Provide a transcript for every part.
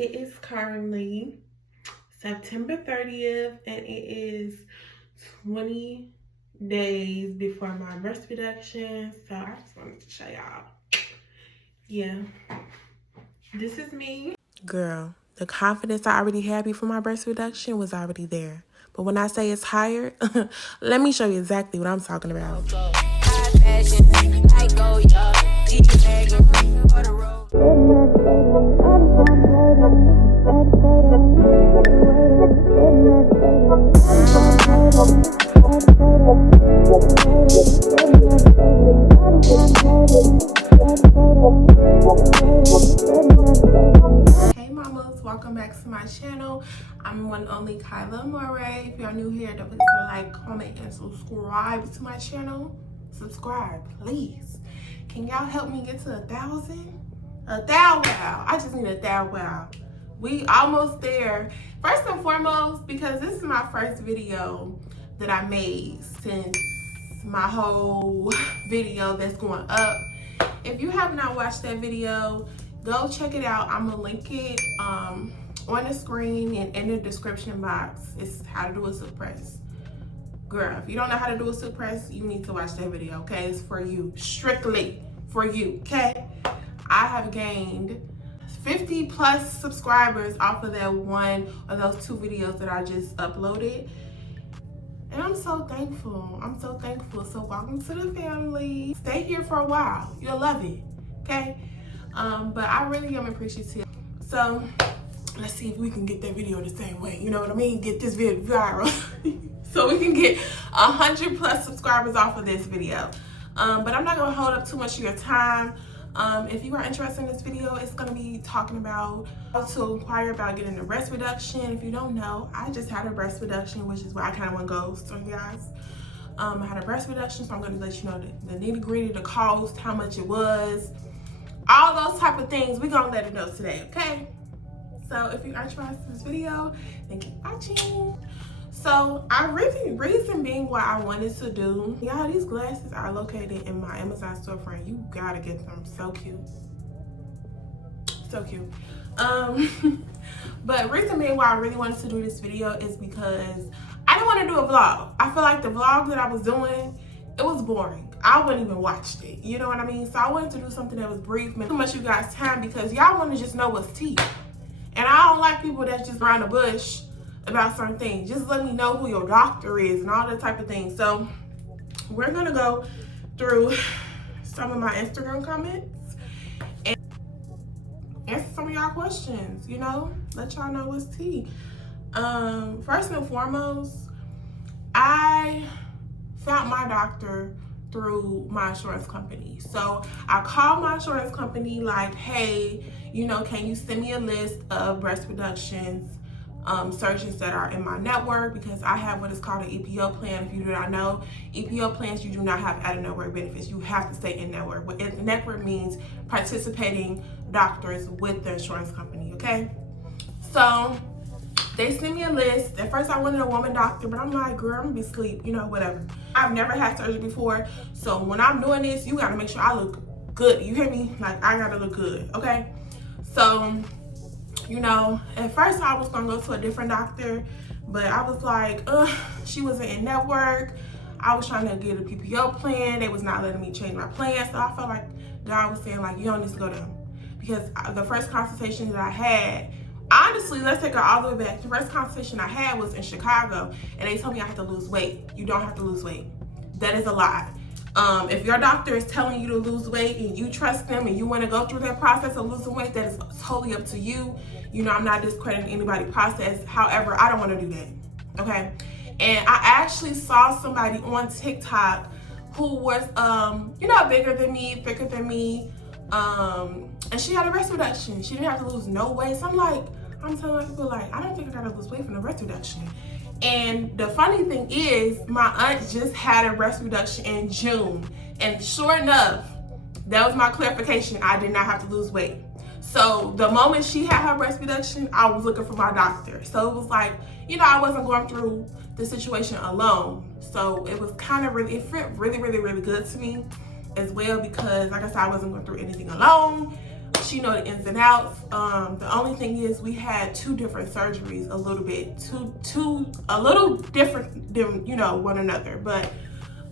It is currently September 30th and it is 20 days before my breast reduction. So I just wanted to show y'all. Yeah, this is me. Girl, the confidence I already had before my breast reduction was already there. But when I say it's higher, let me show you exactly what I'm talking about. Hey mamas, welcome back to my channel. I'm one and only Khyla Amorè. If you're new here, don't forget to like, comment, and subscribe to my channel. Subscribe, please. Can y'all help me get to 1,000? 1,000 wow. I just need 1,000 wow. We almost there. First and foremost, because this is my first video that I made since my whole video that's going up. If you have not watched that video, go check it out. I'm gonna link it on the screen and in the description box. It's how to do a silk press. Girl, if you don't know how to do a silk press, you need to watch that video, okay? It's for you, strictly for you, okay? I have gained 50 plus subscribers off of that one or those two videos that I just uploaded. And I'm so thankful. I'm so thankful. So welcome to the family. Stay here for a while. You'll love it, okay? But I really am appreciative. So let's see if we can get that video the same way. You know what I mean? Get this video viral. So we can get 100 plus subscribers off of this video. But I'm not gonna hold up too much of your time. If you are interested in this video, it's gonna be talking about how to inquire about getting a breast reduction. If you don't know, I just had a breast reduction, which is why I kind of want to go through you guys. I had a breast reduction, so I'm gonna let you know the nitty gritty, the cost, how much it was, all those type of things. We're gonna let it know today, okay? So if you are interested in this video, then keep watching. So reason being why I wanted to do, y'all, these glasses are located in my Amazon storefront. You gotta get them. So cute. So cute. But reason being why I really wanted to do this video is because I didn't want to do a vlog. I feel like the vlog that I was doing, it was boring. I wouldn't even watch it. You know what I mean? So I wanted to do something that was brief, make too much you guys time, because y'all want to just know what's tea. And I don't like people that's just around the bush about certain things. Just let me know who your doctor is and all that type of thing. So we're gonna go through some of my Instagram comments and answer some of y'all questions, you know, let y'all know what's tea. First and foremost, I found my doctor through my insurance company. So I called my insurance company like, hey, you know, can you send me a list of breast reductions surgeons that are in my network, because I have what is called an EPO plan. If you do not know, EPO plans, you do not have out-of-network benefits. You have to stay in network. What in network means participating doctors with the insurance company, okay? So they sent me a list. At first I wanted a woman doctor, but I'm like, girl, I'm gonna be asleep, you know, whatever. I've never had surgery before, so when I'm doing this, you gotta make sure I look good. You hear me? Like, I gotta look good, okay? So, you know, at first I was gonna go to a different doctor, but I was like, she wasn't in network. I was trying to get a PPO plan. They was not letting me change my plan. So I felt like God was saying, like, you don't need to go to them. Because the first consultation that I had, honestly, let's take it all the way back. The first consultation I had was in Chicago, and they told me I had to lose weight. You don't have to lose weight. That is a lie. If your doctor is telling you to lose weight and you trust them and you want to go through that process of losing weight, that is totally up to you. You know, I'm not discrediting anybody's process. However, I don't want to do that, okay? And I actually saw somebody on TikTok who was, you know, bigger than me, thicker than me, and she had a breast reduction. She didn't have to lose no weight. So I'm telling people, like, I don't think I gotta lose weight from the breast reduction. And the funny thing is, my aunt just had a breast reduction in June. And sure enough, that was my clarification. I did not have to lose weight. So the moment she had her breast reduction, I was looking for my doctor. So it was like, you know, I wasn't going through the situation alone. So it was kind of really, it felt really, really, really good to me as well, because like I said, I wasn't going through anything alone. She know the ins and outs. The only thing is we had 2 different surgeries, a little different than, you know, one another. But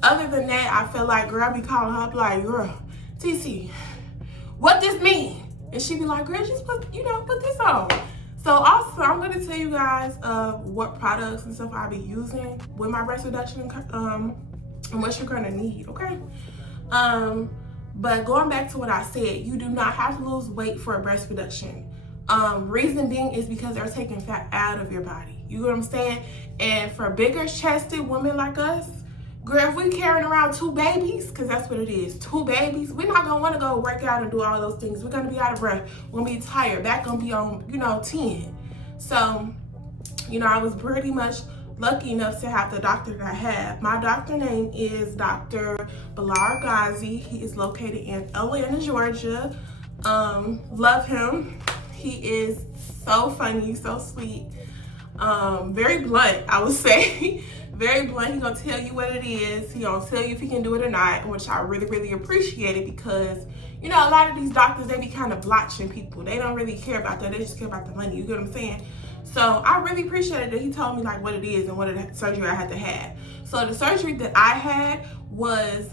other than that, I feel like, girl, I be calling her up like, girl, TC, what this mean? And she be like, girl, just put this on. So also, I'm gonna tell you guys what products and stuff I be using with my breast reduction, and what you're gonna need, okay? But going back to what I said, you do not have to lose weight for a breast reduction. Reason being is because they're taking fat out of your body. You know what I'm saying? And for bigger chested women like us, girl, if we carrying around 2 babies, because that's what it is, 2 babies, we're not gonna wanna go work out and do all those things. We're gonna be out of breath, we're gonna be tired, back gonna be on, 10. So, I was pretty much lucky enough to have the doctor that I have. My doctor name is Dr. Bilal Ghazi. He is located in Atlanta, Georgia. Love him. He is so funny, so sweet. Very blunt, I would say. Very blunt. He's gonna tell you what it is. He gonna tell you if he can do it or not, which I really, really appreciate it because, a lot of these doctors, they be kind of blotching people. They don't really care about that. They just care about the money. You get what I'm saying? So I really appreciated that he told me like what it is and what surgery I had to have. So the surgery that I had was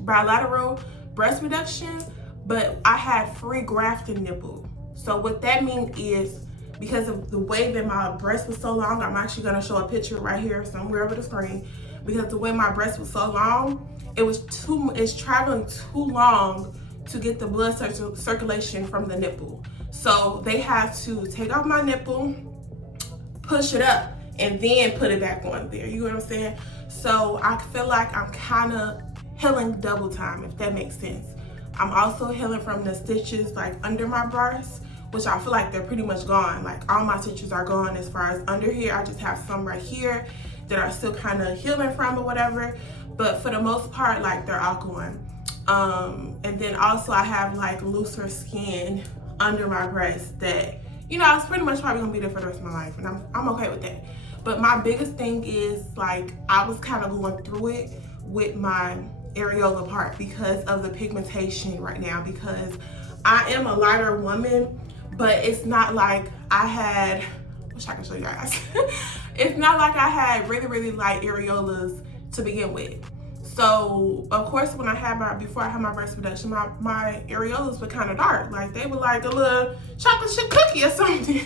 bilateral breast reduction, but I had free grafted nipple. So what that means is, because of the way that my breast was so long, I'm actually gonna show a picture right here somewhere over the screen. Because the way my breast was so long, it's traveling too long to get the blood circulation from the nipple. So they have to take off my nipple, push it up, and then put it back on there. You know what I'm saying? So I feel like I'm kind of healing double time, if that makes sense. I'm also healing from the stitches like under my breast, which I feel like they're pretty much gone. Like all my stitches are gone as far as under here. I just have some right here that are still kind of healing from or whatever. But for the most part, like they're all gone. And then also I have like looser skin under my breast that, it's pretty much probably gonna be there for the rest of my life, and I'm okay with that. But my biggest thing is like I was kind of going through it with my areola part because of the pigmentation right now, because I am a lighter woman, but it's not like I had, wish I could show you guys. It's not like I had really, really light areolas to begin with. So of course, before I had my breast reduction, my areolas were kind of dark. Like they were like a little chocolate chip cookie or something.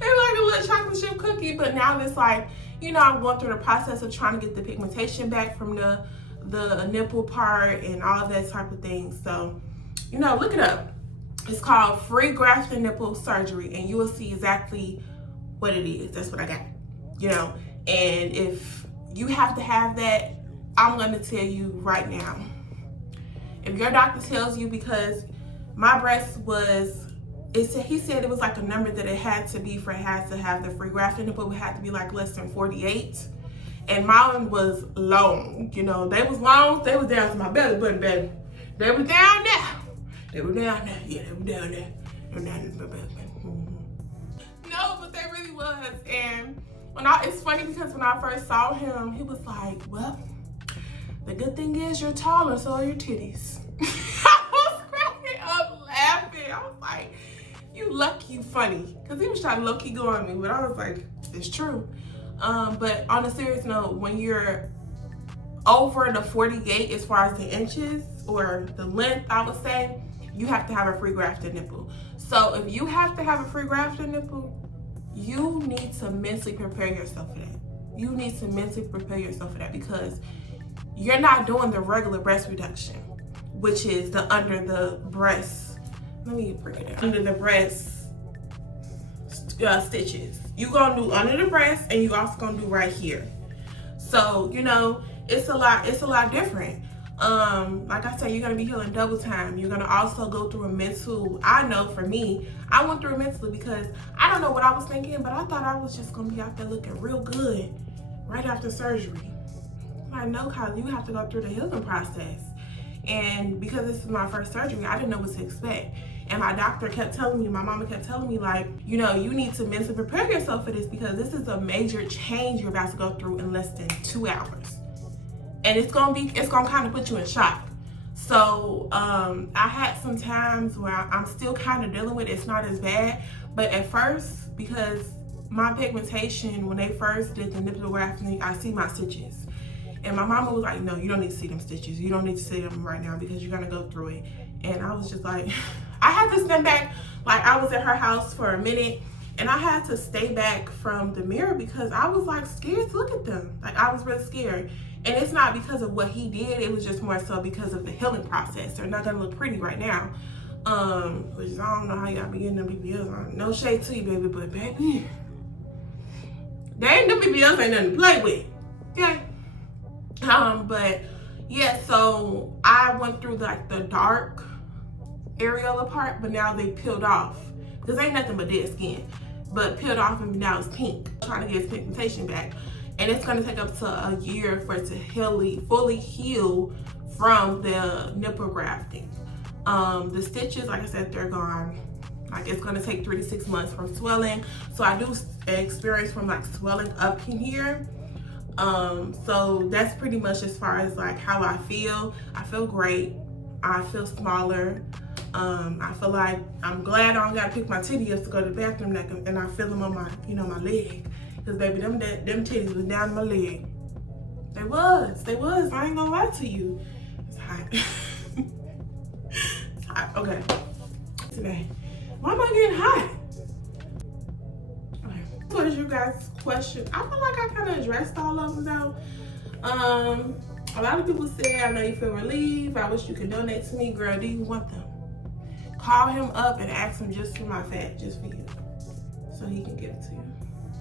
They were like a little chocolate chip cookie, but now it's like, I'm going through the process of trying to get the pigmentation back from the nipple part and all of that type of thing. So, look it up. It's called free grafted nipple surgery, and you will see exactly what it is. That's what I got, and if you have to have that, I'm gonna tell you right now, if your doctor tells you, because my breast he said it was like a number that it had to be for it had to have the free grafted nipple, it had to be like less than 48. And mine was long, they was long, they was down to my belly button, baby. They were down there. They were down there, yeah, they were down there. They were down there, my belly button. No, but they really was. And it's funny because when I first saw him, he was like, well, the good thing is you're taller, so are your titties. I was cracking up laughing. I was like, you lucky, you funny. Because he was trying to low-key go on me, but I was like, it's true. But on a serious note, when you're over the 48 as far as the inches or the length, I would say, you have to have a free grafted nipple. So if you have to have a free grafted nipple, you need to mentally prepare yourself for that. You need to mentally prepare yourself for that, because you're not doing the regular breast reduction, which is the under the breast. Let me bring it down. Under the breast stitches. You gonna do under the breast, and you also gonna do right here. So it's a lot different. Like I said, you're gonna be healing double time. You're gonna also go through a mental. I know for me, I went through it mentally because I don't know what I was thinking, but I thought I was just gonna be out there looking real good right after surgery. I know, Khyla, you have to go through the healing process. And because this is my first surgery, I didn't know what to expect. And my doctor kept telling me, my mama kept telling me, like, you need to mentally prepare yourself for this, because this is a major change you're about to go through in less than 2 hours. And it's gonna kind of put you in shock. So I had some times where I'm still kind of dealing with it. It's not as bad, but at first, because my pigmentation, when they first did the nipple grafting, I see my stitches. And my mama was like, no, you don't need to see them stitches. You don't need to see them right now because you're gonna go through it. And I was just like, I had to stand back. Like, I was at her house for a minute and I had to stay back from the mirror because I was like scared to look at them. Like, I was really scared. And it's not because of what he did. It was just more so because of the healing process. They're not gonna look pretty right now. Which is, I don't know how y'all be getting them BBLs on. No shade to you, baby, but baby, they ain't them BBLs ain't nothing to play with. Okay. But yeah, so I went through like the dark areola part, but now they peeled off. Because ain't nothing but dead skin. But peeled off and now it's pink. I'm trying to get its pigmentation back. And it's gonna take up to a year for it to fully heal from the nipple grafting. The stitches, like I said, they're gone. Like, it's gonna take 3 to 6 months from swelling. So I do experience from like swelling up in here. So that's pretty much as far as like how I feel. I feel great. I feel smaller. I feel like I'm glad I don't gotta pick my titty up to go to the bathroom, and I feel them on my, you know, my leg. Cause baby, them titties was down my leg. They was. I ain't gonna lie to you. It's hot. It's hot. Okay. Today, why am I getting hot? Okay. What is you guys' question? I feel like I kind of addressed all of them though. A lot of people say, I know you feel relieved. I wish you could donate to me. Girl, do you want them? Call him up and ask him just for my fat, just for you, so he can give it to you.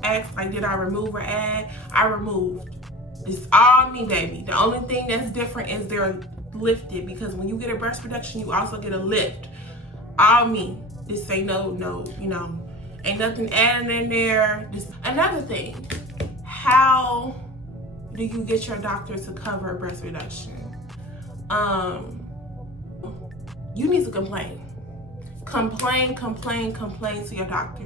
Ask, like, did I remove or add? I removed. It's all me, baby. The only thing that's different is they're lifted, because when you get a breast reduction, you also get a lift. All me. This ain't no, you know, ain't nothing added in there. This, another thing, how do you get your doctor to cover a breast reduction? You need to complain. Complain to your doctor.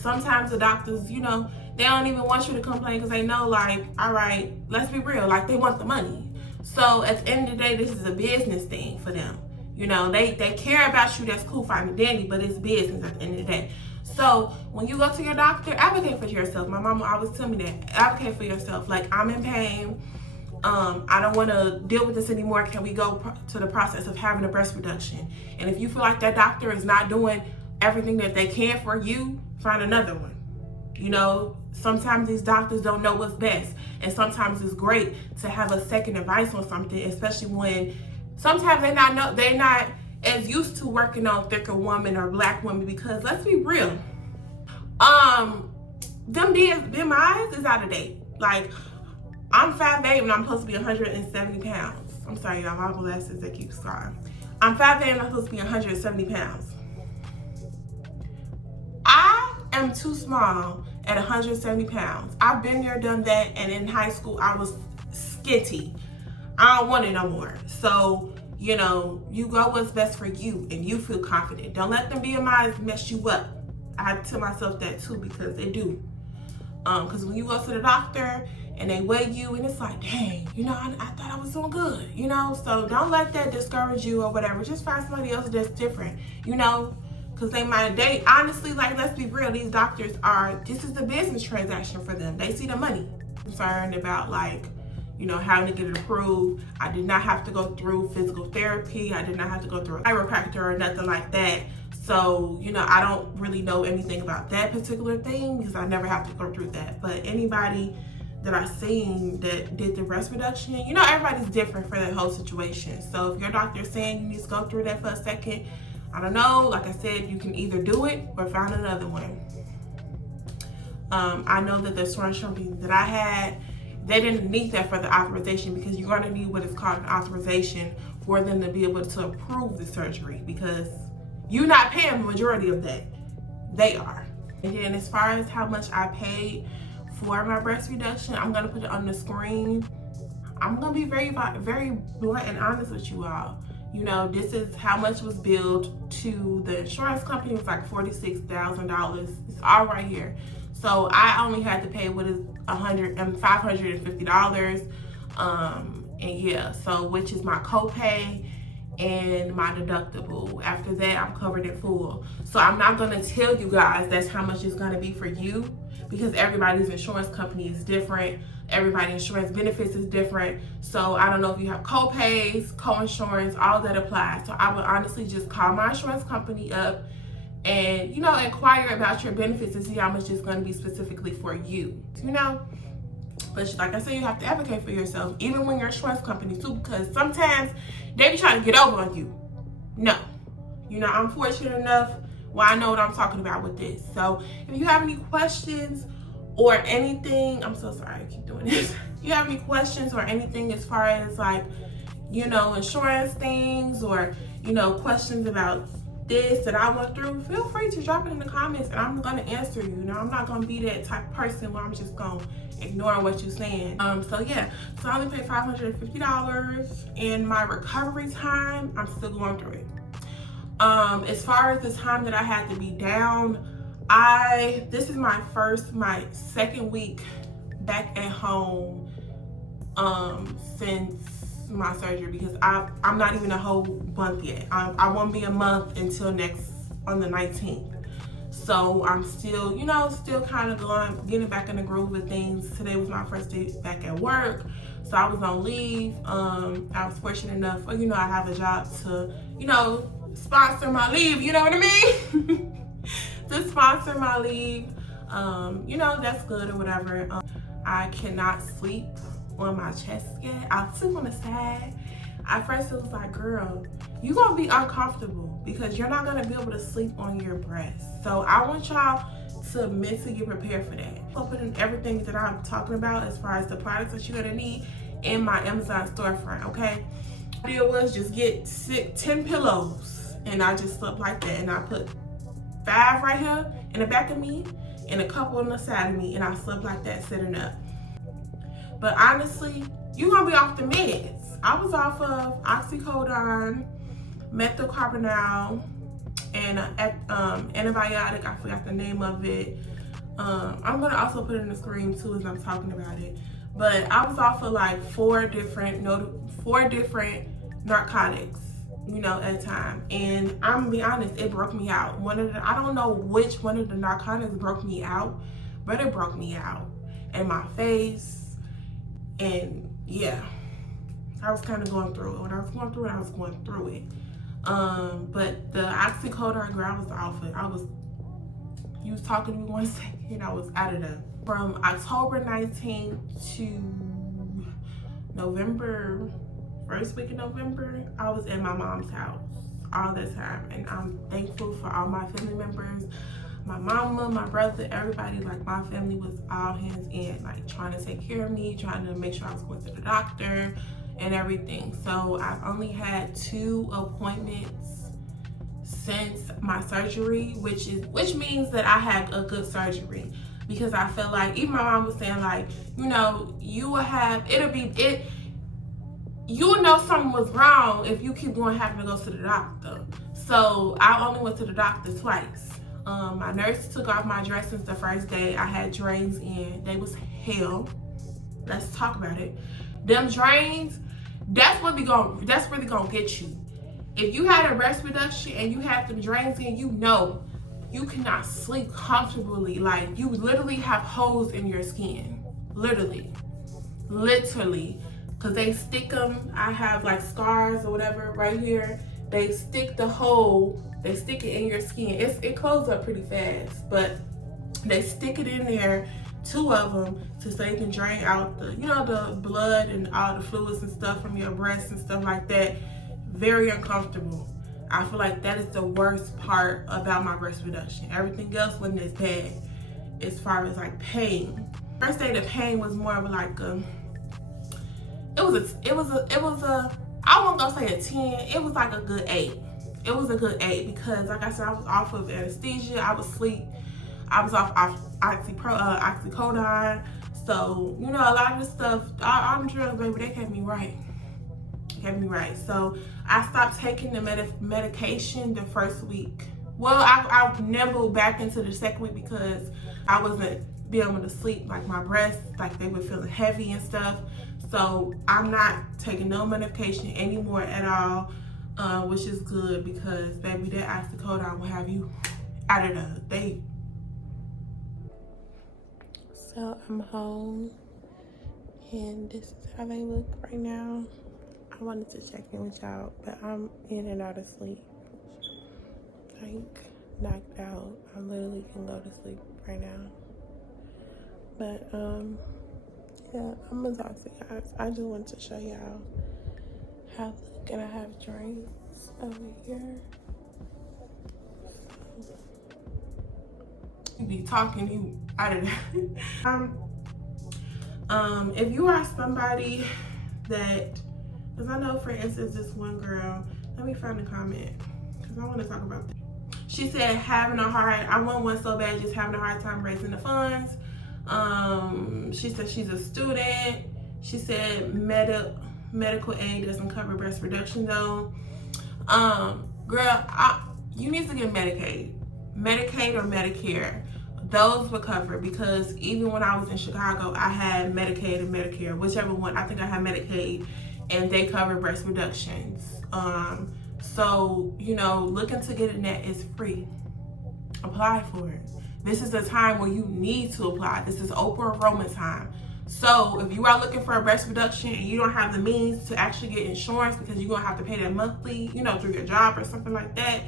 Sometimes the doctors, you know, they don't even want you to complain because they know, like, all right, let's be real, like, they want the money. So at the end of the day, this is a business thing for them. You know, they care about you, that's cool, fine and dandy, but it's business at the end of the day. So when you go to your doctor, advocate for yourself. My mama always tell me that. Advocate for yourself. Like, I'm in pain. I don't want to deal with this anymore. Can we go to the process of having a breast reduction? And if you feel like that doctor is not doing everything that they can for you, find another one. You know, sometimes these doctors don't know what's best. And sometimes it's great to have a second advice on something, especially when sometimes they're not as used to working on thicker women or black women, because let's be real, them BMIs is out of date. Like, I'm 5'8" and I'm supposed to be 170 pounds. I'm sorry, y'all, my glasses, they keep scarring. I'm 5'8" and I'm supposed to be 170 pounds. I am too small at 170 pounds. I've been there, done that, and in high school, I was skinty. I don't want it no more. So, you know, you go what's best for you and you feel confident. Don't let them BMIs mess you up. I tell myself that too, because they do. Because when you go to the doctor and they weigh you and it's like, dang, you know, I thought I was doing good, you know? So don't let that discourage you or whatever. Just find somebody else that's different, you know? Because they honestly, like, let's be real, these doctors this is a business transaction for them. They see the money. Concerned about, like, you know, having to get it approved. I did not have to go through physical therapy. I did not have to go through a chiropractor or nothing like that. So, you know, I don't really know anything about that particular thing because I never have to go through that. But anybody that I've seen that did the breast reduction, you know, everybody's different for that whole situation. So if your doctor's saying you need to go through that for a second, I don't know. Like I said, you can either do it or find another one. I know that the insurance company that I had, they didn't need that for the authorization, because you're going to need what is called an authorization for them to be able to approve the surgery, because you're not paying the majority of that. They are. And then as far as how much I paid for my breast reduction, I'm going to put it on the screen. I'm going to be very, very blunt and honest with you all. You know, this is how much was billed to the insurance company. It was like $46,000. It's all right here. So I only had to pay what is $550. And yeah, so which is my copay and my deductible. After that, I'm covered in full. So I'm not gonna tell you guys that's how much it's gonna be for you, because everybody's insurance company is different. Everybody's insurance benefits is different. So I don't know if you have co-pays, co-insurance, all that applies. So I would honestly just call my insurance company up and, you know, inquire about your benefits and see how much it's gonna be specifically for you, you know? But like I said, you have to advocate for yourself, even when your insurance company too, because sometimes they be trying to get over on you. No. You know, I'm fortunate enough where I know what I'm talking about with this. So if you have any questions or anything, I'm so sorry I keep doing this. If you have any questions or anything as far as like, you know, insurance things, or, you know, questions about this that I went through, feel free to drop it in the comments and I'm gonna answer you. You know, I'm not gonna be that type of person where I'm just gonna ignore what you're saying. So yeah, so I only paid $550. In my recovery time, I'm still going through it. As far as the time that I had to be down, this is my second week back at home since my surgery, because I'm not even a whole month yet. I won't be a month until on the 19th. So I'm still, you know, still kind of getting back in the groove of things. Today was my first day back at work, so I was on leave. I was fortunate enough, you know, I have a job to, you know, sponsor my leave, you know what I mean? To sponsor my leave. You know, that's good or whatever. I cannot sleep on my chest yet. I sleep on the side. At first it was like, girl, you're gonna be uncomfortable because you're not gonna be able to sleep on your breast. So I want y'all to mentally get prepared for that. I'll put in everything that I'm talking about as far as the products that you're gonna need in my Amazon storefront, okay? The idea was just get 10 pillows, and I just slept like that, and I put 5 right here in the back of me and a couple on the side of me, and I slept like that sitting up. But honestly, you're gonna be off the meds. I was off of oxycodone, methylcarbamol, and antibiotic. I forgot the name of it. I'm gonna also put it in the screen too as I'm talking about it. But I was off of like 4 different narcotics, you know, at a time. And I'm gonna be honest, it broke me out. I don't know which one of the narcotics broke me out, but it broke me out. And my face, and yeah. I was kind of going through it. When I was going through it, I was going through it. But the oxycodone, girl, I was off it. You was talking to me one second, I was out of there. From October 19th to November, first week of November, I was in my mom's house all the time. And I'm thankful for all my family members. My mama, my brother, everybody, like my family was all hands in, like trying to take care of me, trying to make sure I was going to the doctor and everything. So I've only had 2 appointments since my surgery, which means that I had a good surgery, because I feel like, even my mom was saying like, you know, you will know something was wrong if you keep having to go to the doctor. So I only went to the doctor twice. My nurse took off my dressings the first day. I had drains in. They was hell. Let's talk about it. Them drains, that's really gonna get you. If you had a breast reduction and you have them drains in, you know you cannot sleep comfortably. Like, you literally have holes in your skin. Literally. Because they stick them. I have like scars or whatever right here. They stick the hole, they stick it in your skin. It closes up pretty fast, but they stick it in there, 2 of them, so they can drain out the, you know, the blood and all the fluids and stuff from your breasts and stuff like that. Very uncomfortable. I feel like that is the worst part about my breast reduction. Everything else wasn't as bad as far as like pain. First day, the pain was more of like I won't go say a 10. It was like a good 8. It was a good 8 because, like I said, I was off of anesthesia. I was asleep. I was off oxycodone. So, you know, a lot of the stuff, all the drugs, baby, they kept me right. So I stopped taking the medication the first week. Well, I never back into the second week because I wasn't being able to sleep. Like, my breasts, like, they were feeling heavy and stuff. So I'm not taking no medication anymore at all. which is good because, baby, that oxycodone will have you out of the day. So I'm home, and this is how they look right now. I wanted to check in with y'all, but I'm in and out of sleep. Like, knocked out. I literally can go to sleep right now. But, yeah, I'm gonna talk to you guys. I just want to show y'all how I look, and I have drinks over here. You be talking you out of that. If you are somebody that, because I know, for instance, this one girl, let me find a comment because I want to talk about this. She said I want one so bad, just having a hard time raising the funds. She said she's a student. She said medical aid doesn't cover breast reduction though. Girl, you need to get Medicaid or Medicare. Those will cover, because even when I was in Chicago, I had Medicaid and Medicare, whichever one. I think I had Medicaid, and they cover breast reductions. So, you know, looking to get it net is free. Apply for it. This is the time where you need to apply. This is open enrollment time. So if you are looking for a breast reduction and you don't have the means to actually get insurance, because you're gonna have to pay that monthly, you know, through your job or something like that,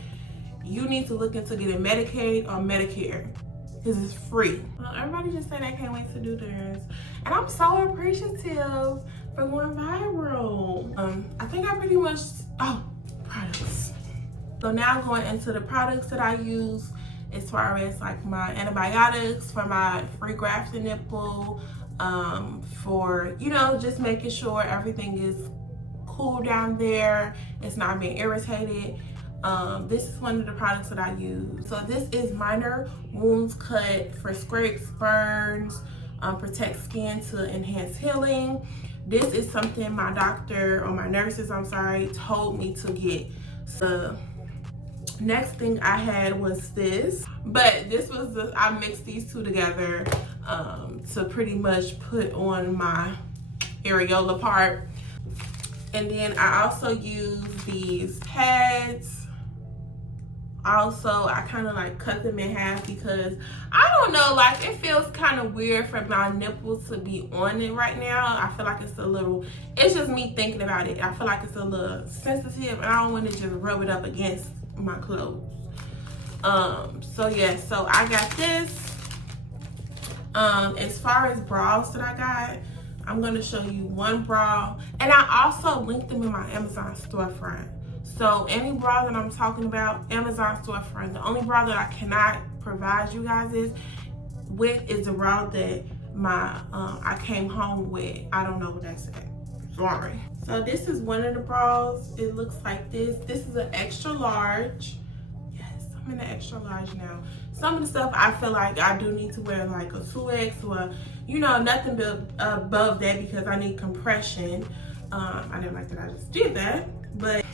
you need to look into getting Medicaid or Medicare, because it's free. Well, everybody just said they can't wait to do theirs, and I'm so appreciative for going viral. I think I pretty much, products. So now going into the products that I use as far as like my antibiotics for my free grafted nipple, for, you know, just making sure everything is cool down there, it's not being irritated. This is one of the products that I use. So this is minor wounds cut for scrapes, burns, protect skin to enhance healing. This is something my doctor, or my nurses, I'm sorry, told me to get. So next thing I had was this, but this was I mixed these two together to pretty much put on my areola part. And then I also use these pads. Also, I kind of like cut them in half because I don't know, like it feels kind of weird for my nipples to be on it right now. I feel like it's just me thinking about it. I feel like it's a little sensitive, and I don't want to just rub it up against my clothes. So yeah, so I got this. As far as bras that I got, I'm gonna show you one bra, and I also linked them in my Amazon storefront. So any bra that I'm talking about, Amazon storefront. The only bra that I cannot provide you guys with is the bra that I came home with. I don't know what that's at. Sorry. So this is one of the bras. It looks like this. This is an extra large. Yes, I'm in the extra large now. Some of the stuff I feel like I do need to wear like a 2X or, you know, nothing above that because I need compression. I didn't like that I just did that, but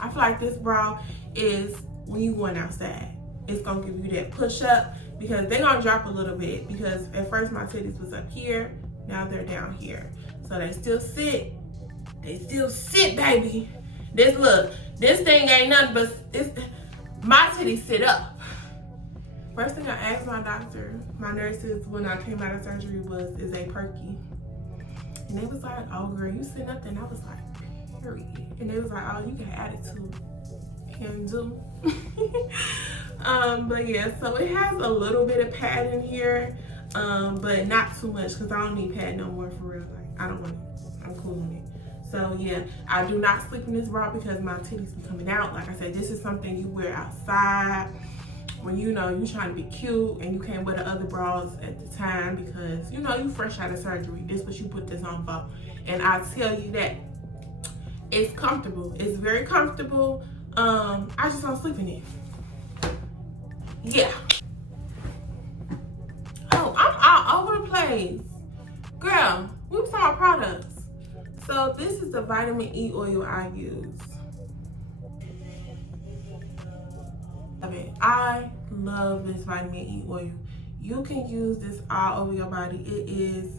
I feel like this bra is when you going outside. It's gonna give you that push up, because they're gonna drop a little bit, because at first my titties was up here, now they're down here. So they still sit, baby. This thing ain't nothing but, my titties sit up. First thing I asked my doctor, my nurses, when I came out of surgery was, is they perky? And they was like, oh girl, you sit up, and I was like, period. And they was like, oh, you can add it to handle. But yeah, so it has a little bit of pad in here, but not too much, because I don't need pad no more, for real. Like, I don't want it. I'm cool on it. So yeah, I do not sleep in this bra because my titties be coming out. Like I said, this is something you wear outside when you know you trying to be cute and you can't wear the other bras at the time because you know you fresh out of surgery. This what you put this on for. And I tell you that it's comfortable. It's very comfortable. I just don't sleep in it. Yeah. Oh, I'm all over the place. Girl, we was talking about products. So this is the vitamin E oil I use. I love this vitamin E oil. You can use this all over your body. It is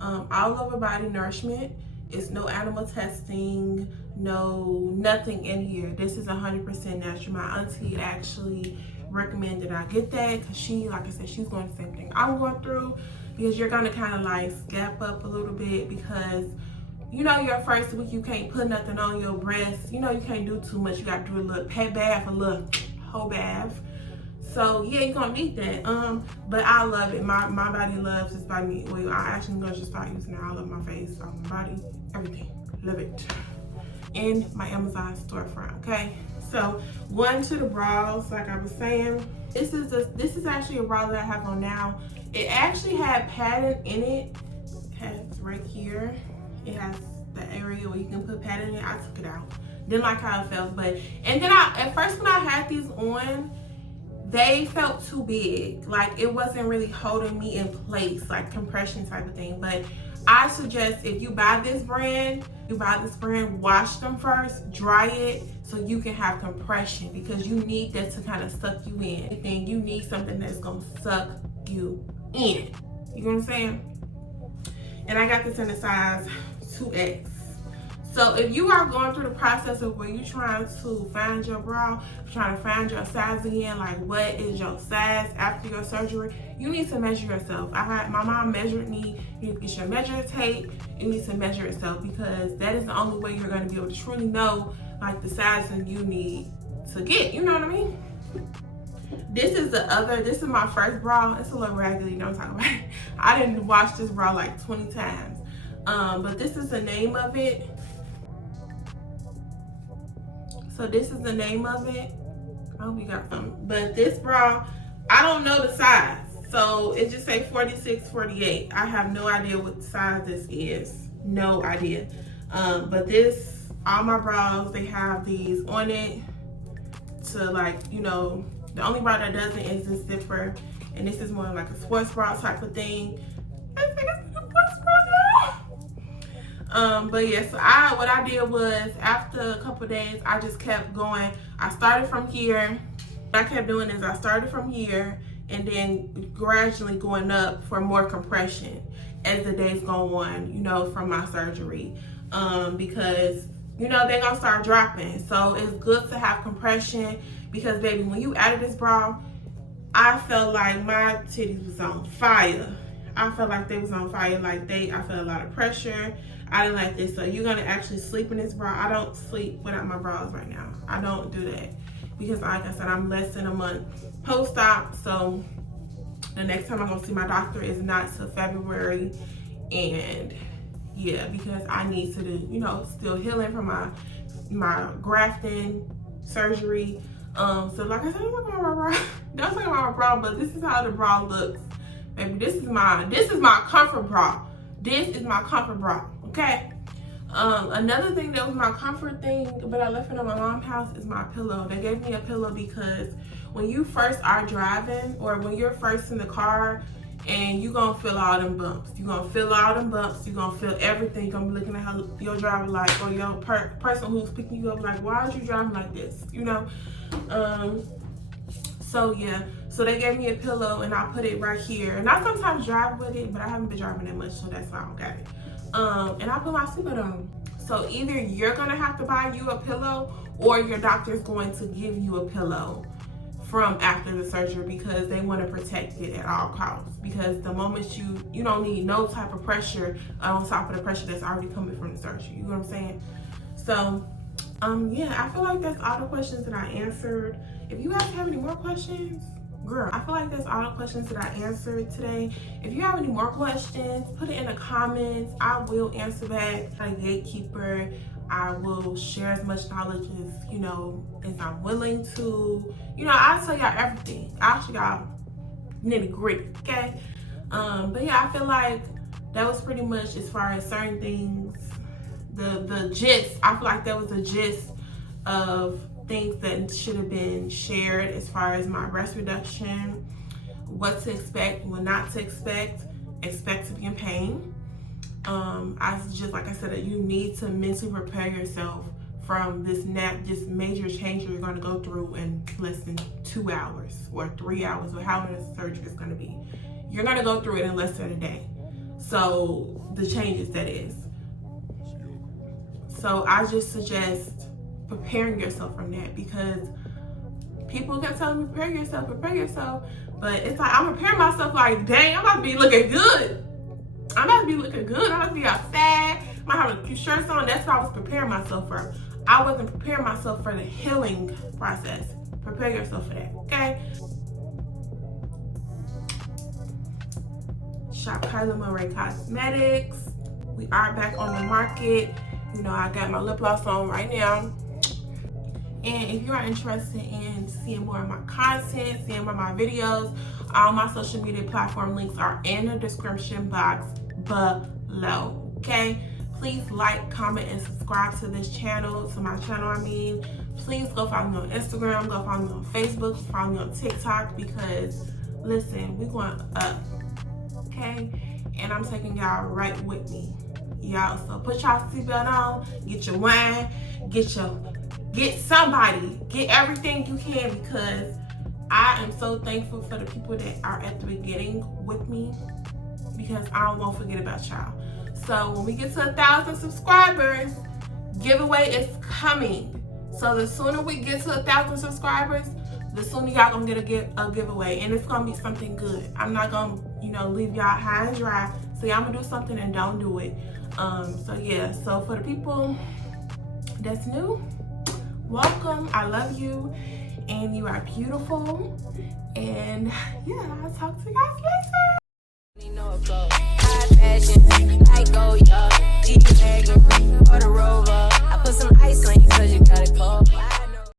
all over body nourishment. It's no animal testing, no nothing in here. This is 100% natural. My auntie actually recommended I get that because she, like I said, she's going the same thing I'm going through, because you're gonna kind of like scap up a little bit, because you know your first week you can't put nothing on your breast. You know you can't do too much. You got to do a little pet bath, a little whole bath. So yeah, you're gonna need that. But I love it. My body loves this body oil. I actually gonna just start using it all over my face, on my body, everything. Love it. In my Amazon storefront. Okay. So going to the bras, like I was saying, this is actually a bra that I have on now. It actually had padding in it. It has right here. It has the area where you can put padding in it. I took it out. Didn't like how it felt, but and then at first when I had these on, they felt too big. Like it wasn't really holding me in place, like compression type of thing. But I suggest if you buy this brand, wash them first, dry it, so you can have compression, because you need that to kind of suck you in. Then you need something that's gonna suck you in. You know what I'm saying? And I got this in a size 2X. So if you are going through the process of where you're trying to find your bra, trying to find your size again, like what is your size after your surgery, you need to measure yourself. My mom measured me. You need to get your measuring tape. You need to measure yourself, because that is the only way you're going to be able to truly know like the size that you need to get. You know what I mean? This is my first bra. It's a little raggedy, you know what I'm talking about. I didn't wash this bra like 20 times. But this is the name of it. So this is the name of it. I hope you got something. But this bra, I don't know the size. So it just say 46, 48. I have no idea what size this is. No idea. But this, all my bras, they have these on it to like, you know, the only bra that doesn't is this zipper. And this is more like a sports bra type of thing. I think it's a sports bra now. But yeah, so what I did was, after a couple days, I just kept going. I started from here. What I kept doing is I started from here and then gradually going up for more compression as the days go on, you know, from my surgery. Because, you know, they're gonna start dropping. So it's good to have compression, because baby, when you added this bra, I felt like my titties was on fire. I felt like they was on fire. Like I felt a lot of pressure. I didn't like this. So you're gonna actually sleep in this bra. I don't sleep without my bras right now. I don't do that, because like I said, I'm less than a month post-op. So the next time I'm gonna see my doctor is not till February. And yeah, because I need to do, you know, still healing from my grafting surgery. So like I said, I'm not talking about my bra. Don't talk about my bra, but this is how the bra looks. Baby, this is my comfort bra. This is my comfort bra, okay? Another thing that was my comfort thing, but I left it at my mom's house, is my pillow. They gave me a pillow because when you first are driving, or when you're first in the car, and you're gonna feel all them bumps. You're gonna feel all them bumps. You're gonna feel everything. You're gonna be looking at your driver like, or your person who's picking you up like, why are you driving like this? You know? So yeah, so they gave me a pillow and I put it right here. And I sometimes drive with it, but I haven't been driving that much, so that's why I don't got it. And I put my seatbelt on. So either you're gonna have to buy you a pillow, or your doctor's going to give you a pillow from after the surgery, because they want to protect it at all costs. Because the moment you don't need no type of pressure on top of the pressure that's already coming from the surgery. You know what I'm saying? So yeah, I feel like that's all the questions that I answered. If you guys have any more questions, girl, I feel like that's all the questions that I answered today. If you have any more questions, put it in the comments. I will answer back. I'm a gatekeeper. I will share as much knowledge as, you know, as I'm willing to. You know, I'll tell y'all everything. I'll show y'all nitty gritty, okay? But yeah, I feel like that was pretty much, as far as certain things, the gist. I feel like that was the gist of things that should have been shared, as far as my breast reduction, what to expect, what not to expect to be in pain. Just like I said, that you need to mentally prepare yourself from this major change you're going to go through in less than 2 hours or 3 hours, or how long the surgery is going to be. You're going to go through it in less than a day. So the changes, that is. So I just suggest preparing yourself from that, because people kept telling me prepare yourself, but it's like I'm preparing myself like, dang, I'm about to be looking good. I'm about to be looking good. I'm about to be outside. I might have a few shirts on. That's what I was preparing myself for. I wasn't preparing myself for the healing process. Prepare yourself for that, okay? Shop Khyla Amorè Cosmetics. We are back on the market. You know, I got my lip gloss on right now. And if you are interested in seeing more of my content, seeing more of my videos, all my social media platform links are in the description box below, okay? Please like, comment, and subscribe to this channel, to my channel, I mean. Please go follow me on Instagram, go follow me on Facebook, follow me on TikTok, because, listen, we're going up, okay? And I'm taking y'all right with me, y'all. So put y'all seatbelt on, get your wine, get somebody, get everything you can, because I am so thankful for the people that are at the beginning with me, because I won't forget about y'all. So when we get to 1,000 subscribers, giveaway is coming. So the sooner we get to 1,000 subscribers, the sooner y'all gonna get a giveaway, and it's gonna be something good. I'm not gonna, leave y'all high and dry. So I'm gonna do something and don't do it. So yeah, so for the people that's new, welcome. I love you, and you are beautiful. And yeah, I'll talk to you guys later.